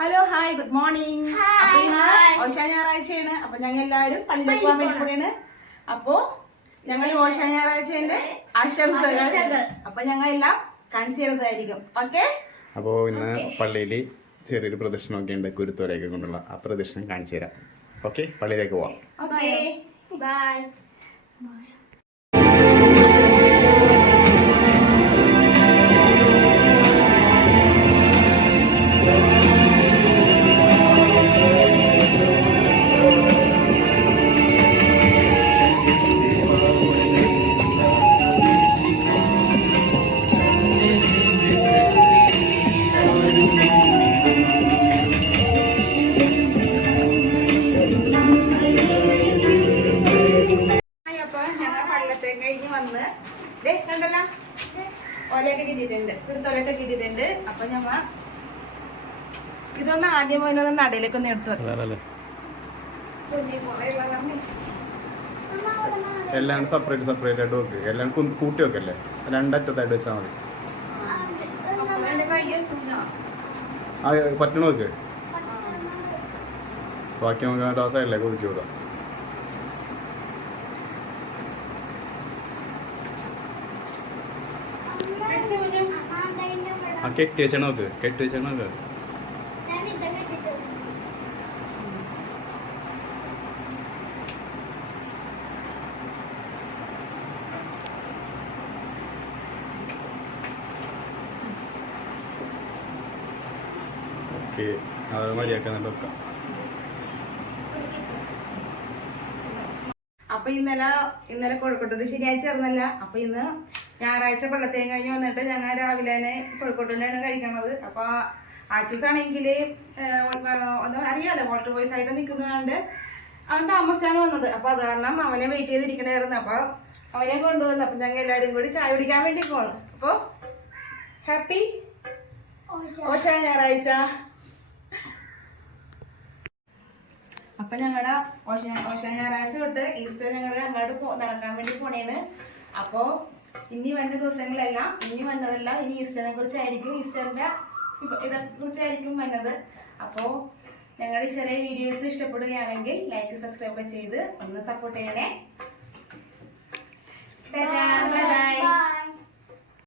Hello hi good morning. അപ്പൊ ഇന്ന് ഓശാ ഞായറാഴ്ചയാണ്. അപ്പൊ ഞങ്ങൾ എല്ലാവരും പള്ളിയിലേക്ക് പോകാൻ വേണ്ടി കൂടെയാണ്. അപ്പൊ ഞങ്ങൾ ഓശാ ഞായറാഴ്ചന്റെ ആശംസകൾ അപ്പൊ ഞങ്ങൾ എല്ലാം കാണിച്ചു തരുന്നതായിരിക്കും. ഓക്കെ. അപ്പോ ഇന്ന് പള്ളിയില് ചെറിയൊരു പ്രദർശനമൊക്കെ ഉണ്ട്, കുരുത്തോലയൊക്കെ കൊണ്ടുള്ള ആ പ്രദർശനം കാണിച്ചു തരാം. ഓക്കെ, പള്ളിയിലേക്ക് പോവാം. Okay bye. കണ്ടല്ലോ, ഓലയൊക്കെ കിട്ടിയിട്ടുണ്ട്, കുരുത്തോലൊക്കെ കിട്ടിയിട്ടുണ്ട്. അപ്പൊ ഞമ്മ ഇതൊന്ന് ആദ്യം പോയിന്ന് നടയിലേക്ക് ഒന്ന് എടുത്തു വെക്കാം. എല്ലാം സെപ്പറേറ്റ് സെപ്പറേറ്റ് ആയിട്ട് വെക്ക്. എല്ലാം കൂട്ടി വെക്കല്ലേ, രണ്ടറ്റത്തായിട്ട് വെച്ചാൽ മതി. പറ്റണ വെക്ക്. ബാക്കി നമുക്ക് ആ സൈഡിലേക്ക് കൊതിച്ചു വിടാം. ആ കെട്ടി വെച്ചാൽ നോക്ക്, കെട്ടി വെച്ചാൽ നോക്ക്. ഓക്കെ, അത് മതിയാക്കാൻ വെക്കാം. അപ്പൊ ഇന്നലെ കോഴിക്കോട്ടൂർ ശനിയാഴ്ച ആയിരുന്നല്ല. അപ്പൊ ഇന്ന് ഞായറാഴ്ച പള്ളത്തേയും കഴിഞ്ഞ് വന്നിട്ട് ഞങ്ങൾ രാവിലെ തന്നെ കോഴിക്കോട്ടിലാണ് കഴിക്കണത്. അപ്പൊ ആച്ചൂസ് ആണെങ്കിൽ അറിയാലോ, വാട്ടർ ബോയ്സ് ആയിട്ട് നിൽക്കുന്നതുകൊണ്ട് അവൻ താമസിച്ചാണ് വന്നത്. അപ്പൊ അത് കാരണം അവനെ വെയിറ്റ് ചെയ്തിരിക്കണായിരുന്നു. അപ്പൊ അവനെ കൊണ്ടുവന്നു. അപ്പൊ ഞങ്ങൾ എല്ലാവരും കൂടി ചായ കുടിക്കാൻ വേണ്ടി പോണ്. അപ്പൊ ഹാപ്പി ഓശാ ഞായറാഴ്ച. അപ്പൊ ഞങ്ങളുടെ ഓശാ ഞായറാഴ്ച തൊട്ട് ഈസ്റ്റർ ഞങ്ങൾ അങ്ങോട്ട് നടക്കാൻ വേണ്ടി പോണേണ്. അപ്പോ ഇനി വന്ന ദിവസങ്ങളെല്ലാം ഇനി ഈസ്റ്ററിനെ കുറിച്ചായിരിക്കും, ഈസ്റ്ററിന്റെ ഇതെ കുറിച്ചായിരിക്കും വന്നത്. അപ്പോ ഞങ്ങളുടെ ചെറിയ വീഡിയോസ് ഇഷ്ടപ്പെടുകയാണെങ്കിൽ ലൈക്ക് സബ്സ്ക്രൈബ് ഒക്കെ ചെയ്ത് ഒന്ന് സപ്പോർട്ട് ചെയ്യണേ. Bye bye.